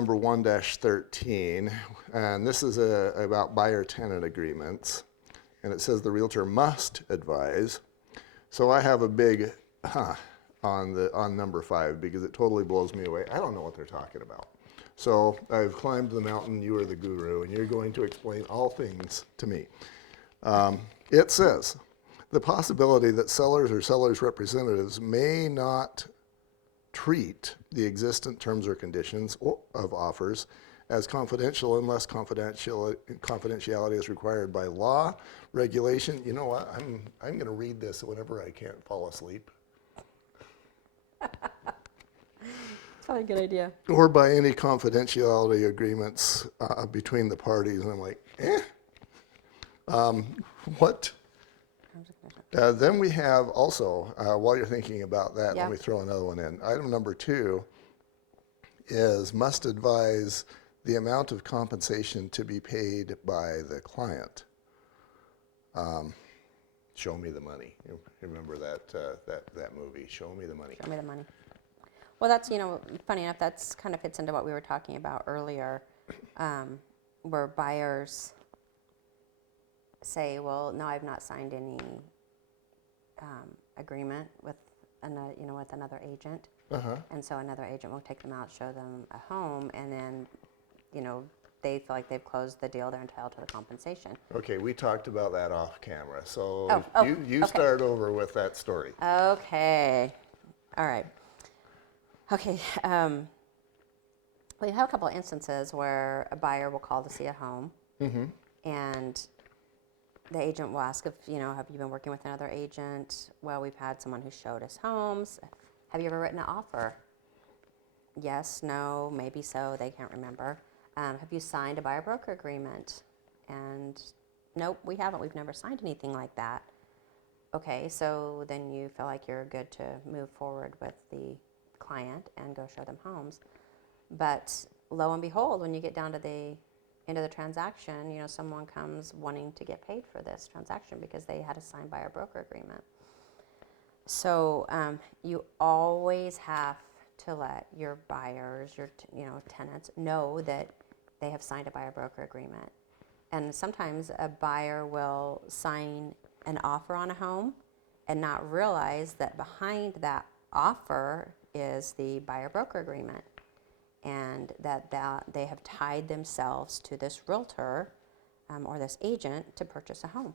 Number 1-13, and this is about buyer-tenant agreements, and it says the realtor must advise. So I have a big on number 5 because it totally blows me away. I don't know what they're talking about. So I've climbed the mountain, you are the guru, and you're going to explain all things to me. It says, the possibility that sellers or sellers' representatives may not treat the existent terms or conditions of offers as confidential unless confidentiality is required by law, regulation. You know what? I'm going to read this whenever I can't fall asleep. It's probably a good idea. Or by any confidentiality agreements between the parties. And I'm like, what? Then we have also, while you're thinking about that, Yeah. let me throw another one in. Item number 2 is must advise the amount of compensation to be paid by the client. Show me the money. You remember that movie, Show Me the Money. Show me the money. Well, that's, funny enough, that's kind of fits into what we were talking about earlier, where buyers say, well, no, I've not signed any agreement with another agent. And so another agent will take them out, show them a home, and then, they feel like they've closed the deal, they're entitled to the compensation. Okay, we talked about that off camera. So you okay. start over with that story. Okay. All right. Okay. We have a couple of instances where a buyer will call to see a home, and the agent will ask if, have you been working with another agent? Well, we've had someone who showed us homes. Have you ever written an offer? Yes, no, maybe so. They can't remember. Have you signed a buyer broker agreement? And nope, we haven't. We've never signed anything like that. Okay, so then you feel like you're good to move forward with the client and go show them homes. But lo and behold, when you get down to the end of the transaction, someone comes wanting to get paid for this transaction because they had a signed buyer broker agreement. So you always have to let your buyers, your tenants know that they have signed a buyer broker agreement. And sometimes a buyer will sign an offer on a home and not realize that behind that offer is the buyer broker agreement, and that they have tied themselves to this realtor or this agent to purchase a home.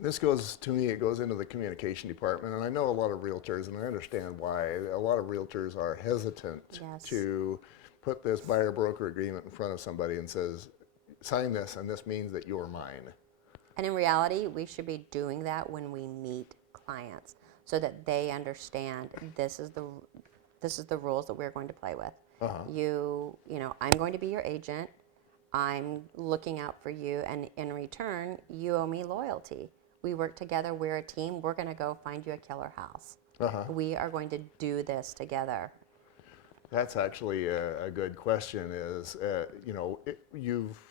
This goes, to me, it goes into the communication department, and I know a lot of realtors, and I understand why. A lot of realtors are hesitant to put this buyer broker agreement in front of somebody and says, sign this, and this means that you're mine. And in reality, we should be doing that when we meet clients, so that they understand this is the rules that we're going to play with. I'm going to be your agent. I'm looking out for you, and in return, you owe me loyalty. We work together. We're a team. We're going to go find you a killer house. We are going to do this together. That's actually a good question.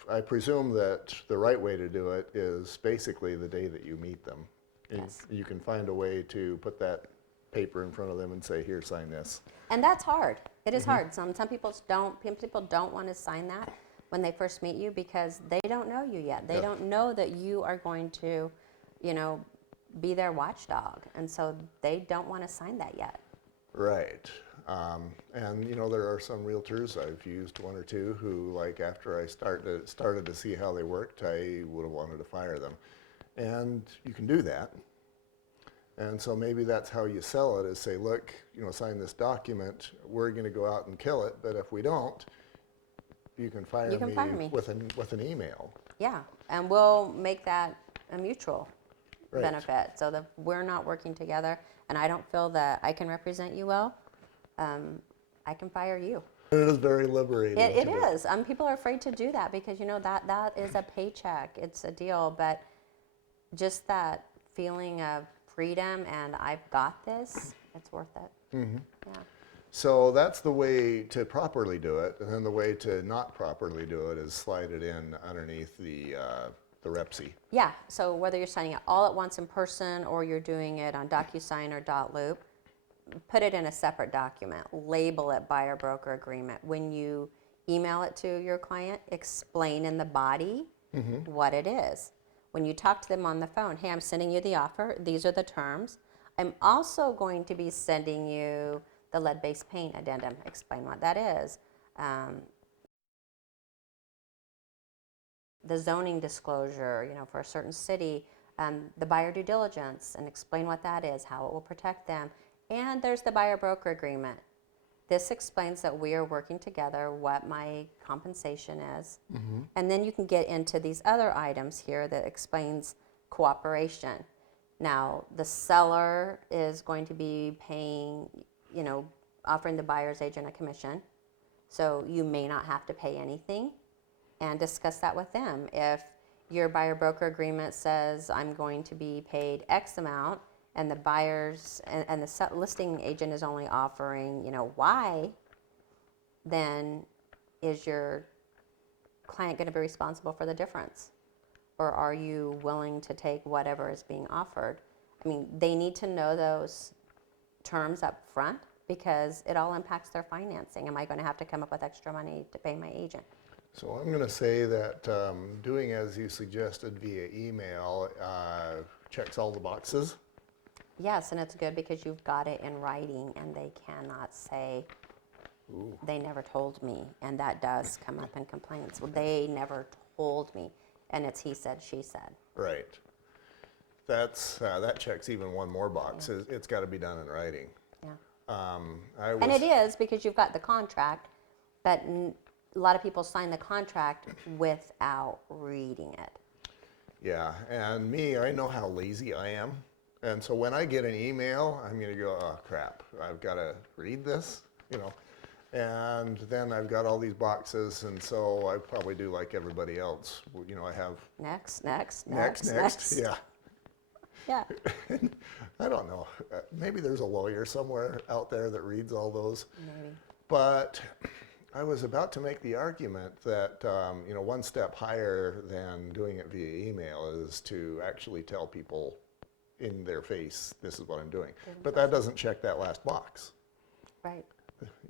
I presume that the right way to do it is basically the day that you meet them. Yes. You can find a way to put that paper in front of them and say, here, sign this. And that's hard. It is hard. Some people don't want to sign that when they first meet you because they don't know you yet. They don't know that you are going to, be their watchdog, and so they don't want to sign that yet. Right. And there are some realtors, I've used one or two, who, like, after I started to see how they worked, I would have wanted to fire them. And you can do that. And so maybe that's how you sell it, is say, look, sign this document, we're going to go out and kill it, but if we don't, you can fire me with an email. Yeah, and we'll make that a mutual benefit, so that we're not working together, and I don't feel that I can represent you well, I can fire you. It is very liberating. It is. People are afraid to do that because, that is a paycheck. It's a deal, but just that feeling of freedom and I've got this, it's worth it. Yeah. So that's the way to properly do it, and then the way to not properly do it is slide it in underneath the REPSI. Yeah, so whether you're signing it all at once in person or you're doing it on DocuSign or .loop, put it in a separate document. Label it buyer broker agreement. When you email it to your client, explain in the body what it is. When you talk to them on the phone, hey, I'm sending you the offer. These are the terms. I'm also going to be sending you the lead-based paint addendum. Explain what that is. The zoning disclosure, for a certain city, the buyer due diligence, and explain what that is, how it will protect them. And there's the buyer broker agreement. This explains that we are working together, what my compensation is. And then you can get into these other items here that explains cooperation. Now, the seller is going to be paying, offering the buyer's agent a commission. So you may not have to pay anything, and discuss that with them. If your buyer broker agreement says I'm going to be paid X amount, and the buyer's and the listing agent is only offering, Y, then is your client going to be responsible for the difference? Or are you willing to take whatever is being offered? I mean, they need to know those terms up front because it all impacts their financing. Am I going to have to come up with extra money to pay my agent? So I'm going to say that doing as you suggested via email checks all the boxes. Yes, and it's good because you've got it in writing and they cannot say, they never told me. And that does come up in complaints. Well, they never told me. And it's he said, she said. Right. That checks even one more box. Yeah. It's got to be done in writing. Yeah. And it is because you've got the contract, but a lot of people sign the contract without reading it. Yeah, and me, I know how lazy I am. And so when I get an email, I'm going to go, oh, crap, I've got to read this, And then I've got all these boxes, and so I probably do like everybody else. I have... Next. Yeah. Yeah. I don't know. Maybe there's a lawyer somewhere out there that reads all those. Maybe. But I was about to make the argument that, one step higher than doing it via email is to actually tell people in their face, this is what I'm doing. But that doesn't check that last box. Right.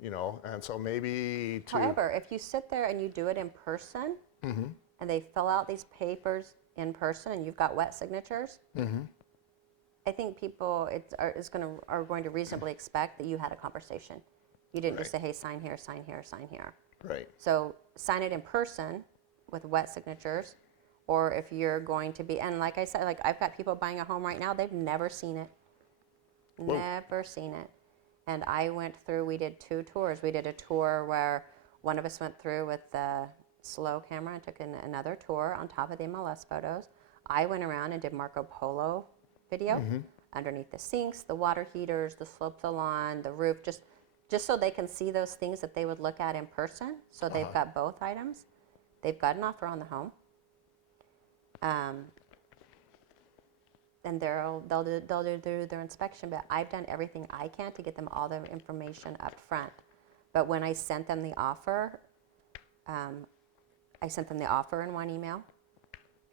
And so maybe However, if you sit there and you do it in person, and they fill out these papers in person, and you've got wet signatures, I think people are going to reasonably expect that you had a conversation. You didn't just say, hey, sign here, sign here, sign here. Right. So sign it in person with wet signatures, or if you're going to be, and like I said, like I've got people buying a home right now, they've never seen it. Whoa. Never seen it. And I went through, we did 2 tours. We did a tour where one of us went through with the slow camera and took another tour on top of the MLS photos. I went around and did Marco Polo video underneath the sinks, the water heaters, the slope of the lawn, the roof, just so they can see those things that they would look at in person. So they've got both items. They've got an offer on the home. And they'll do their inspection, but I've done everything I can to get them all the information up front. But when I sent them the offer, I sent them the offer in one email,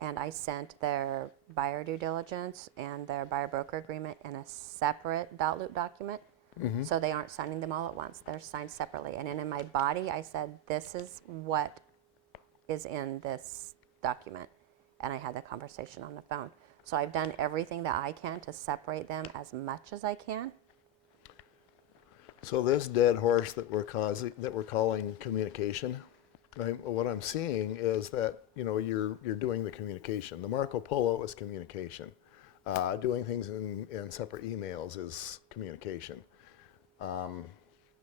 and I sent their buyer due diligence and their buyer broker agreement in a separate .loop document. So they aren't signing them all at once. They're signed separately. And then in my body, I said, this is what is in this document. And I had the conversation on the phone. So I've done everything that I can to separate them as much as I can. So this dead horse that we're calling communication, what I'm seeing is that you're doing the communication. The Marco Polo is communication. Doing things in separate emails is communication.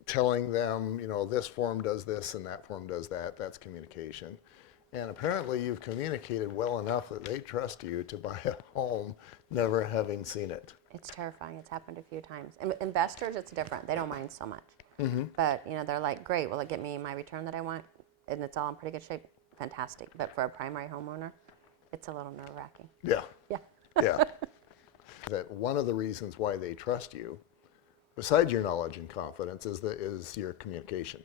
Telling them, this form does this and that form does that, that's communication. And apparently you've communicated well enough that they trust you to buy a home, never having seen it. It's terrifying. It's happened a few times. Investors, it's different. They don't mind so much. But, they're like, great, will it get me my return that I want? And it's all in pretty good shape. Fantastic. But for a primary homeowner, it's a little nerve-wracking. Yeah. Yeah. Yeah. That one of the reasons why they trust you, besides your knowledge and confidence, is your communication.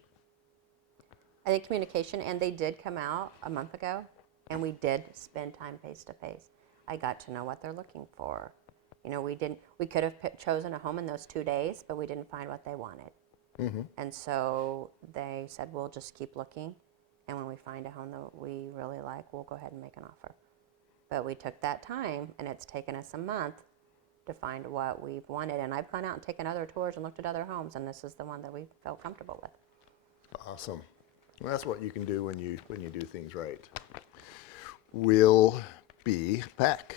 I think communication, and they did come out a month ago, and we did spend time face-to-face. I got to know what they're looking for. We could have chosen a home in those 2 days, but we didn't find what they wanted. And so they said, we'll just keep looking. And when we find a home that we really like, we'll go ahead and make an offer. But we took that time, and it's taken us a month to find what we've wanted. And I've gone out and taken other tours and looked at other homes, and this is the one that we felt comfortable with. Awesome. Well, that's what you can do when you do things right. We'll be back.